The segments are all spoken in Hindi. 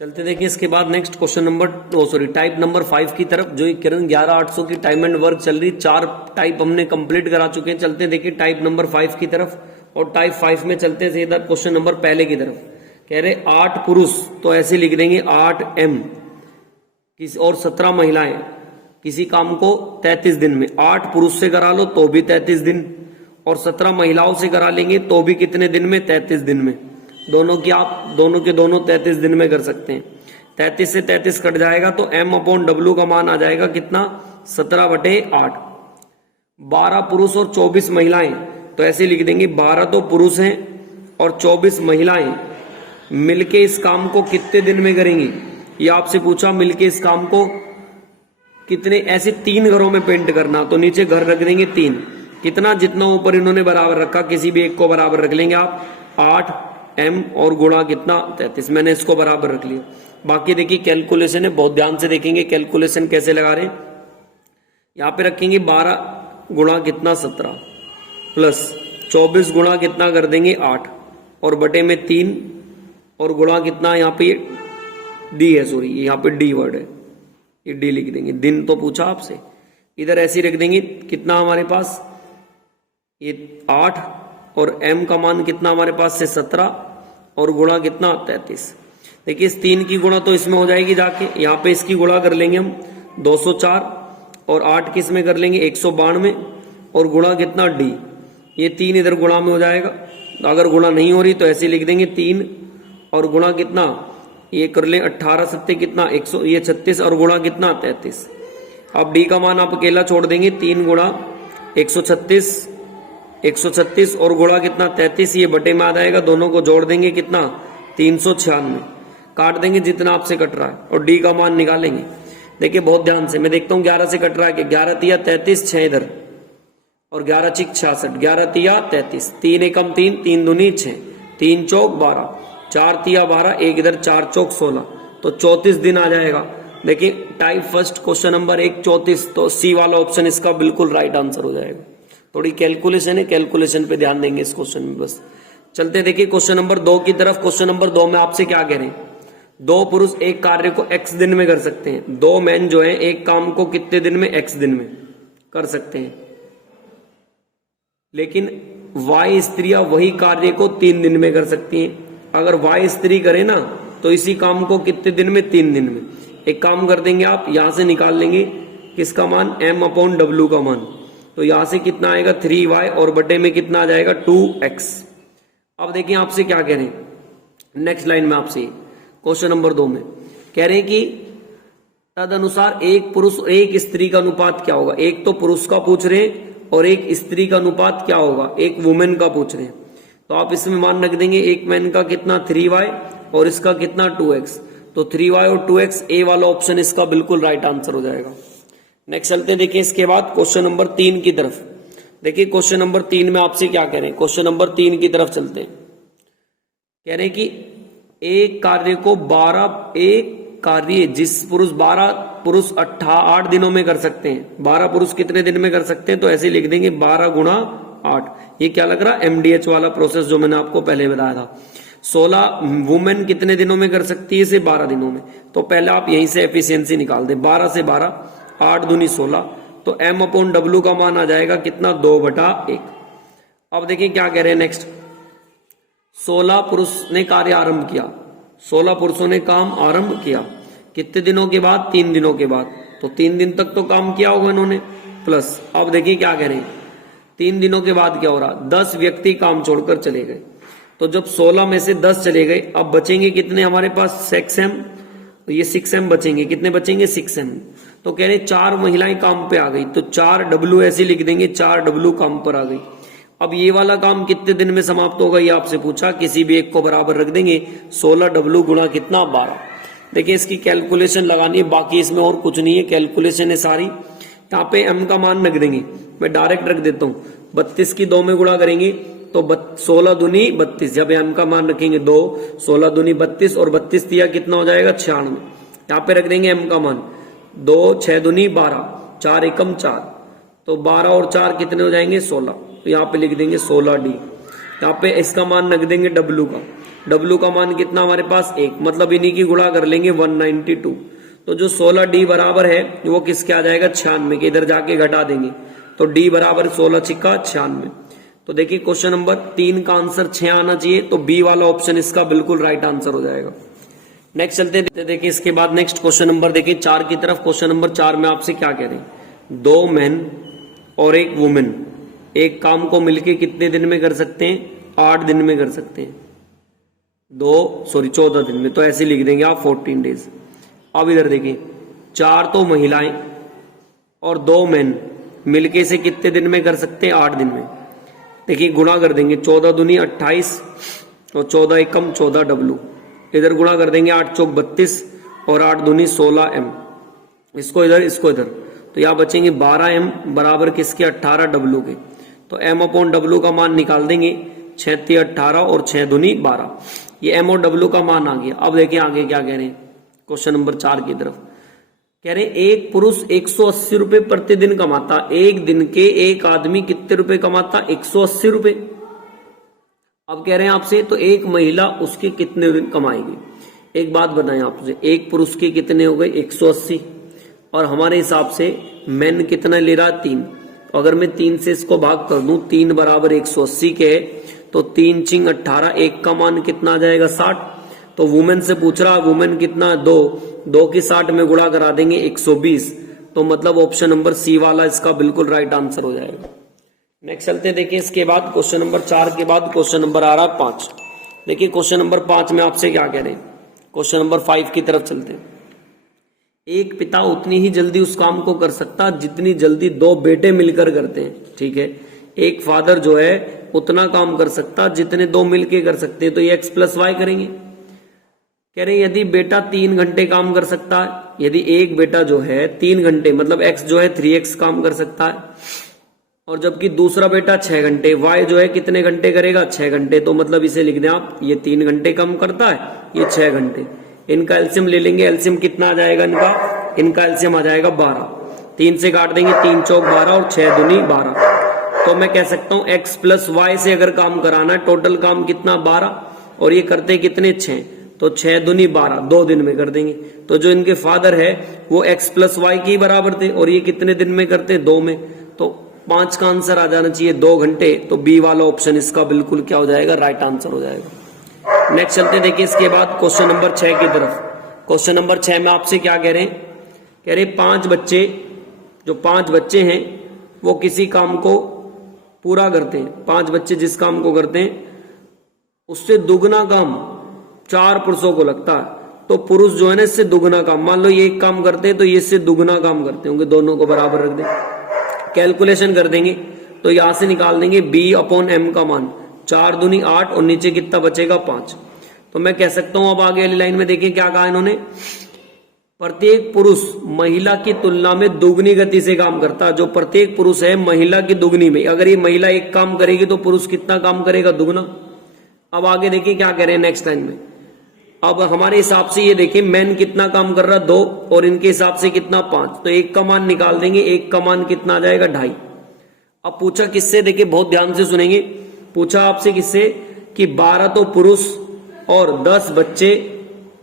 चलते देखिए इसके बाद next question number type number 5 की तरफ, जो किरण 11800 की टाइम एंड वर्क चल रही। 4 टाइप हमने कंप्लीट करा चुके हैं। चलते देखिए टाइप नंबर 5 की तरफ, और टाइप 5 में चलते हैं सीधा क्वेश्चन नंबर पहले की तरफ। कह रहे 8 पुरुष, तो ऐसे लिख देंगे 8M और 17 महिलाएं किसी काम को 33 दिन में। 8 पुरुष से करा लो तो भी 33 दिन, और 17 महिलाओं से करा लेंगे तो भी कितने दिन में? 33 दिन में। दोनों की आप दोनों के दोनों 33 दिन में कर सकते हैं। 33 से 33 कट जाएगा तो M/W का मान आ जाएगा कितना? 17/8। 12 पुरुष और 24 महिलाएं, तो ऐसे लिख देंगे 12 तो पुरुष हैं और 24 महिलाएं मिलके इस काम को कितने दिन में करेंगी? ये आपसे पूछा मिलके इस काम को कितने, ऐसे 3 घरों में पेंट करना, तो नीचे घर रख देंगे 3। कितना? जितना ऊपर इन्होंने बराबर रखा, किसी भी एक को बराबर रख लेंगे आप। 8M और गुणा कितना? 33। मैंने इसको बराबर रख लिया। बाकी देखिए कैलकुलेशन है, बहुत ध्यान से देखेंगे कैलकुलेशन कैसे लगा रहे हैं। यहां पे रखेंगे 12 गुणा कितना? 17 प्लस 24 गुणा कितना कर देंगे? 8 और बटे में 3 और गुणा कितना? यहाँ पे डी है, सॉरी यहाँ पे डी वर्ड है, ये डी लिख देंगे। दिन तो पूछा आपसे, इधर ऐसे रख देंगे। कितना हमारे पास? ये 8 और M का मान कितना हमारे पास से? 17 और गुणा कितना? 33। देखिए इस 3 की गुणा तो इसमें हो जाएगी जाके, यहाँ पे इसकी गुणा कर लेंगे हम 204, और 8 किस में कर लेंगे? 192, और गुणा कितना? D। ये 3 इधर गुणा में हो जाएगा। अगर गुणा नहीं हो रही तो ऐसे लिख देंगे 3 और गुणा कितना? ये कर ले 18 सत्ते कितना? 100, ये 36 और गुणा कितना? 33। अब D का मान आप अकेला छोड़ देंगे। 3 गुणा 136 और गुणा कितना? 33। ये बटे में आ जाएगा, दोनों को जोड़ देंगे कितना? 396। काट देंगे जितना आपसे कट रहा है और डी का मान निकालेंगे। देखिए बहुत ध्यान से, मैं देखता हूं 11 से कट रहा है कि 11 तिया 33, 6 इधर और 11 चिक 66, 11 तिया 33, 3 एकम 3, 3 दूनी 6, 3 चौक 12, 4 तिया 12, 1 इधर 4 चौक 16, तो 34 दिन आ जाएगा। देखिए टाइप फर्स्ट क्वेश्चन नंबर 1 34, तो सी वाला ऑप्शन इसका बिल्कुल राइट आंसर हो जाएगा। थोड़ी कैलकुलेशन है, कैलकुलेशन पे ध्यान देंगे इस क्वेश्चन में बस। चलते देखिए क्वेश्चन नंबर 2 की तरफ। क्वेश्चन नंबर 2 में आपसे क्या कह रहे हैं? 2 पुरुष एक कार्य को x दिन में कर सकते हैं। 2 मैन जो है एक काम को कितने दिन में? x दिन में कर सकते हैं। लेकिन y स्त्रियां वही कार्य को 3 दिन में कर सकती हैं। अगर y स्त्री करे ना तो इसी काम को कितने दिन में? 3 दिन में। एक काम कर देंगे आप, यहां से निकाल लेंगे किसका मान? M/W का मान। तो यहां से कितना आएगा? 3y और बटे में कितना आ जाएगा? 2x। अब देखिए आपसे क्या कह रहे हैं नेक्स्ट लाइन में आपसे, क्वेश्चन नंबर 2 में कह रहे हैं कि तदनुसार एक पुरुष और एक स्त्री का अनुपात क्या होगा? एक तो पुरुष का पूछ रहे हैं और एक स्त्री का अनुपात क्या होगा? एक वुमेन का पूछ रहे हैं। तो आप इसमें मान रख देंगे, एक मैन का कितना? 3y और इसका कितना? 2x। तो 3y और 2x, ए वाला ऑप्शन इसका बिल्कुल राइट आंसर हो जाएगा। नेक्स्ट चलते देखिए इसके बाद क्वेश्चन नंबर 3 की तरफ। देखिए क्वेश्चन नंबर 3 में आपसे क्या कह रहे हैं? क्वेश्चन नंबर 3 की तरफ चलते हैं। कह रहे हैं कि एक कार्य को 12 एक कार्य जिस पुरुष 12 पुरुष 8 दिनों में कर सकते हैं। 12 पुरुष कितने दिन में कर सकते हैं? तो ऐसे लिख देंगे 12 गुणा 8। ये क्या लग रहा है? MDH वाला प्रोसेस जो मैंने आपको पहले बताया था। 16 वुमेन कितने दिनों में कर सकती है? इसे 12 दिनों में। तो पहले आप यहीं से एफिशिएंसी निकाल दे। 12 से 12, 8 दूनी 16, तो M/W का मान आ जाएगा कितना? 2/1। अब देखिए क्या कह रहे हैं नेक्स्ट। 16 पुरुष ने कार्य आरंभ किया। 16 पुरुषों ने काम आरंभ किया कितने दिनों के बाद? 3 दिनों के बाद। तो 3 दिन तक तो काम किया होगा इन्होंने, प्लस अब देखिए क्या कह रहे हैं 3 दिनों के बाद क्या हो रहा? 10 व्यक्ति काम छोड़कर चले गए। तो जब 16 में से 10 चले गए, अब बचेंगे कितने हमारे पास? 6M। तो ये 6M बचेंगे। कितने बचेंगे? 6M। तो कह रहे 4 महिलाएं काम पे आ गई, तो 4W ऐसे लिख देंगे, 4W काम पर आ गई। अब ये वाला काम कितने दिन में समाप्त होगा? ये आपसे पूछा, किसी भी एक को बराबर रख देंगे। 16W गुणा कितना? 12। देखिए इसकी कैलकुलेशन लगानी है, बाकी इसमें और कुछ नहीं है, कैलकुलेशन है सारी। यहाँ पे M का मान रख देंगे, मैं डायरेक्ट रख देता हूँ। 32 की 2 में गुणा करेंगे तो 16 दूनी 32। जब M का मान रखेंगे 2, 16 दूनी 32 और 32 दिया कितना हो जाएगा? 96। यहाँ पे रख देंगे M का मान 2, 6 दूनी 12, 4 एकम 4, तो 12 और 4 कितने हो जाएंगे? 16। तो यहाँ पे लिख देंगे 16D। यहाँ पे इसका मान रख देंगे W का, W का मान कितना हमारे पास 1, मतलब इन्हीं की गुणा कर लेंगे 192। तो जो 16D बराबर है वो किसके आ जाएगा 96 के, इधर जाके घटा देंगे तो D बराबर 16 छिक्का 96। तो देखिए क्वेश्चन नंबर 3 का आंसर 6 आना चाहिए, तो बी वाला ऑप्शन इसका बिल्कुल राइट आंसर हो जाएगा। नेक्स्ट चलते देखिए इसके बाद नेक्स्ट क्वेश्चन नंबर देखिए 4 की तरफ। क्वेश्चन नंबर 4 में आपसे क्या कह रहे हैं, 2 मैन और 1 वुमेन एक काम को मिलके कितने दिन में कर सकते हैं, 8 दिन में कर सकते हैं, 14 दिन में, तो ऐसे लिख देंगे आप 14 डेज। अब इधर देखिए 4 तो महिलाएं और 2 मैन मिलके से कितने दिन में कर सकते हैं, 8 दिन में। देखिए गुणा कर देंगे, 14 दूनी 28 और 14 एकम 14W, इधर गुणा कर देंगे 8 चौक 32 और 8 दूनी 16M, इसको इधर इसको इधर, तो यहाँ बचेंगे 12M बराबर किसके 18W के। तो M/W का मान निकाल देंगे, 6 18 और 6 दूनी 12, ये M और W का मान आ गया। अब देखिए आगे क्या कह रहे हैं क्वेश्चन नंबर 4 की तरफ। कह रहे एक पुरुष 180 रुपए प्रतिदिन कमाता, एक दिन के एक आदमी कितने रुपए कमाता, 180 रुपए। अब कह रहे हैं आपसे तो एक महिला उसके कितने दिन कमाएगी। एक बात बताएं आपसे, एक पुरुष के कितने हो गए 180, और हमारे हिसाब से मैन कितना ले रहा 3, तो अगर मैं 3 से इसको भाग कर दूं, 3 बराबर 180 के है, तो 3 चिंग 18, एक का मान कितना आ जाएगा 60। तो वुमेन से पूछ रहा, वुमेन कितना 2 की 60 में गुणा करा देंगे 120, तो मतलब ऑप्शन नंबर सी वाला इसका बिल्कुल राइट आंसर हो जाएगा। नेक्स्ट चलते हैं देखिए इसके बाद क्वेश्चन नंबर 4 के बाद क्वेश्चन नंबर आ रहा है 5। देखिए क्वेश्चन नंबर 5 में आपसे क्या कह रहे हैं, क्वेश्चन नंबर 5 की तरफ चलते हैं। एक पिता उतनी ही जल्दी उस काम को कर सकता जितनी जल्दी 2 बेटे मिलकर करते हैं, ठीक है। एक फादर जो है उतना काम कर सकता जितने 2 मिलकर कर सकते हैं, तो ये x+y करेंगे। कह रहे हैं यदि बेटा 3 घंटे काम कर सकता है, यदि एक बेटा जो है 3 घंटे मतलब x जो है 3x काम कर सकता है, और जबकि दूसरा बेटा 6 घंटे, y जो है कितने घंटे करेगा 6 घंटे, तो मतलब इसे लिख दें आप, ये 3 घंटे काम करता है, ये 6 घंटे। इनका एलसीएम ले लेंगे, एलसीएम कितना आ जाएगा इनका एलसीएम आ जाएगा 12, 3 से काट देंगे, 3 चौक 12 और 6 दूनी 12। तो मैं कह सकता हूं x+y से अगर काम कराना है, टोटल काम कितना 12, और ये करते कितने 6, तो 6 दूनी 12, 2 दिन में कर देंगे। तो जो इनके फादर है वो x+y के बराबर थे, और ये कितने दिन में करते 2 में, तो 5 का आंसर आ जाना चाहिए 2 घंटे। तो बी वाला ऑप्शन इसका बिल्कुल क्या हो जाएगा, राइट आंसर हो जाएगा। नेक्स्ट चलते देखिए इसके बाद क्वेश्चन नंबर 6 की तरफ। क्वेश्चन नंबर 6 में आपसे क्या कह रहे हैं, कह रहे 5 बच्चे हैं वो किसी काम को पूरा करते हैं, 5 बच्चे जिस काम को करते हैं उससे दुगना काम 4 पुरुषों को लगता है, तो पुरुष जो है ना इससे दुगना काम, मान लो ये एक काम करते हैं तो ये इससे दुगना काम करते होंगे, दोनों को बराबर रख दें, कैलकुलेशन कर देंगे, तो यहां से निकाल देंगे B/M का मान, 4 दूनी 8 और नीचे कितना बचेगा 5। तो मैं कह सकता हूं, अब आगे वाली लाइन में देखिए क्या कहा इन्होंने, प्रत्येक पुरुष महिला की तुलना में दुगनी गति से काम करता है। जो प्रत्येक पुरुष है महिला की दुगनी में, अगर ये महिला एक काम करेगी तो पुरुष कितना काम करेगा, दुगना। अब आगे देखिए क्या कह रहे हैं नेक्स्ट लाइन में। अब हमारे हिसाब से ये देखिए मैन कितना काम कर रहा 2 और इनके हिसाब से कितना 5, तो 1 का मान निकाल देंगे, 1 का मान कितना आ जाएगा 2.5। अब पूछा किससे, देखिए बहुत ध्यान से सुनेंगे, पूछा आपसे किससे कि 12 तो पुरुष और 10 बच्चे,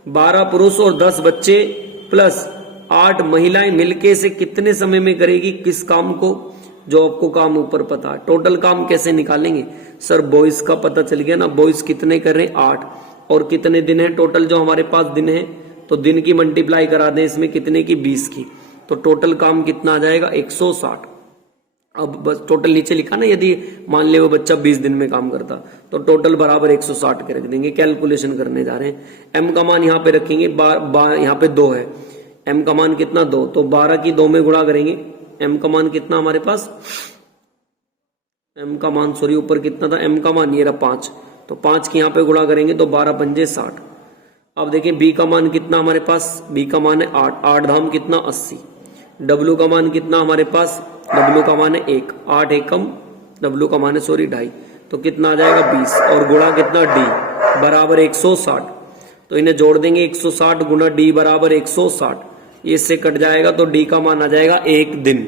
12 पुरुष और 10 बच्चे प्लस 8 महिलाएं मिलके से कितने समय में करेगी किस काम को, जो आपको काम ऊपर पता है। टोटल काम कैसे निकालेंगे, सर बॉयज का पता चल गया ना, बॉयज कितने कर रहे हैं 8, और कितने दिन है टोटल जो हमारे पास दिन है, तो दिन की मल्टीप्लाई करा दें इसमें कितने की 20 की, तो टोटल काम कितना आ जाएगा 160। अब बस टोटल नीचे लिखा ना, यदि मान ले वो बच्चा 20 दिन में काम करता तो टोटल बराबर 160 के रख देंगे। कैलकुलेशन करने जा रहे हैं, एम का मान यहाँ पे रखेंगे, यहाँ पे 2 है, एम का मान कितना 2, तो 12 की 2 में गुणा करेंगे, एम का मान कितना हमारे पास, एम का मान सॉरी ऊपर कितना था, एम का मान ये रहा 5, तो 5 की यहाँ पे गुणा करेंगे तो 12 पंजे 60। अब देखिए बी का मान कितना हमारे पास, बी का मान है 8, 8 धाम कितना 80, डब्ल्यू का मान कितना हमारे पास, डब्ल्यू का मान है 1, 8 एकम डब्ल्यू का मान है 2.5, तो कितना आ जाएगा 20, और गुणा कितना डी बराबर 160, तो इन्हें जोड़ देंगे 160 गुना डी बराबर 160, ये इससे कट जाएगा तो डी का मान आ जाएगा 1 दिन।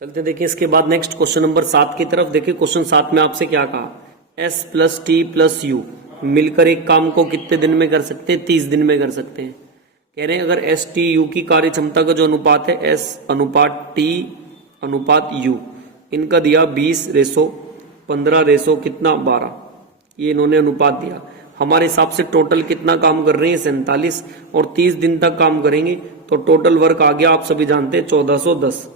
चलते देखिए इसके बाद नेक्स्ट क्वेश्चन नंबर 7 की तरफ। देखिए क्वेश्चन 7 में आपसे क्या कहा, S+T+U मिलकर एक काम को कितने दिन में कर सकते हैं? 30 दिन में कर सकते हैं। कह रहे हैं अगर एस टी यू की कार्य क्षमता का जो अनुपात है एस अनुपात टी अनुपात यू, इनका दिया 20:15 कितना 12, ये इन्होंने अनुपात दिया। हमारे हिसाब से टोटल कितना काम कर रहे हैं? 47, और 30 दिन तक काम करेंगे तो टोटल वर्क आ गया, आप सभी जानते हैं 1410।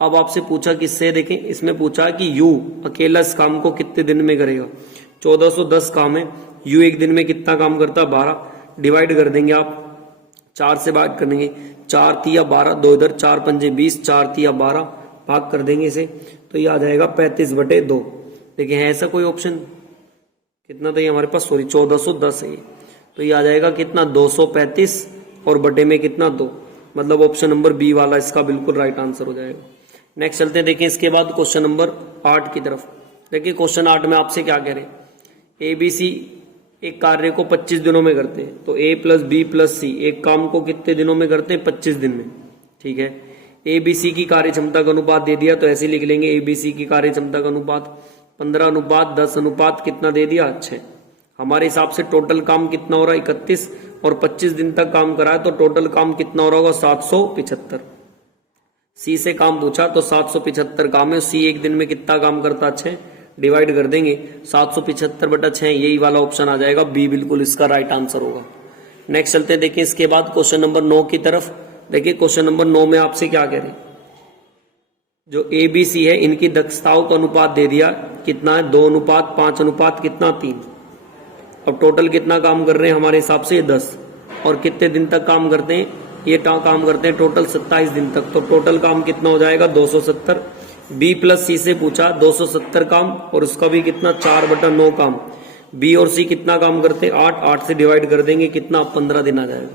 अब आपसे पूछा किससे, देखें इसमें पूछा कि यू अकेला इस काम को कितने दिन में करेगा। 1410 काम है, यू एक दिन में कितना काम करता है? 12। डिवाइड कर देंगे आप, 4 से भाग कर देंगे, 4 तिया 12, 2 इधर, 4 पंजे 20, 4 तिया 12, भाग कर देंगे इसे तो ये आ जाएगा 35/2। देखिए है ऐसा कोई ऑप्शन? कितना था ये हमारे पास? सॉरी 1410 है ये, तो ये आ जाएगा कितना? 235 और बटे में कितना? 2, मतलब ऑप्शन नंबर बी वाला इसका बिल्कुल राइट आंसर हो जाएगा। नेक्स्ट चलते हैं, देखिए इसके बाद क्वेश्चन नंबर 8 की तरफ। देखिए क्वेश्चन 8 में आपसे क्या कह रहे हैं? ABC एक कार्य को 25 दिनों में करते हैं, तो A + B + C एक काम को कितने दिनों में करते हैं? 25 दिन में। ठीक है, ABC की कार्य क्षमता का अनुपात दे दिया तो ऐसे लिख लेंगे ABC की कार्य क्षमता का अनुपात 15:10 अनुपात कितना दे दिया? 6। हमारे हिसाब से टोटल काम कितना हो रहा है? 31, और 25 दिन तक काम करा है तो टोटल काम कितना हो रहा होगा? 775। सी से काम पूछा तो 775 काम है, सी एक दिन में कितना काम करता? 6। डिवाइड कर देंगे 775/6, यही वाला ऑप्शन आ जाएगा बी, बिल्कुल इसका राइट आंसर होगा। नेक्स्ट चलते हैं, देखिए इसके बाद क्वेश्चन नंबर 9 की तरफ। देखिए क्वेश्चन नंबर 9 में आपसे क्या कह रहे हैं? जो ABC है इनकी दक्षताओं का अनुपात दे दिया, कितना है? 2:5 अनुपात कितना? 3। अब टोटल कितना काम कर रहे हैं हमारे हिसाब से? 10। और कितने दिन तक काम करते हैं? ये काम करते हैं टोटल 27 दिन तक, तो टोटल काम कितना हो जाएगा? 270। B + C से पूछा 270 काम, और उसका भी कितना? 4/9 काम। B और C कितना काम करते हैं? 8 से डिवाइड कर देंगे कितना? 15 दिन आ जाएगा।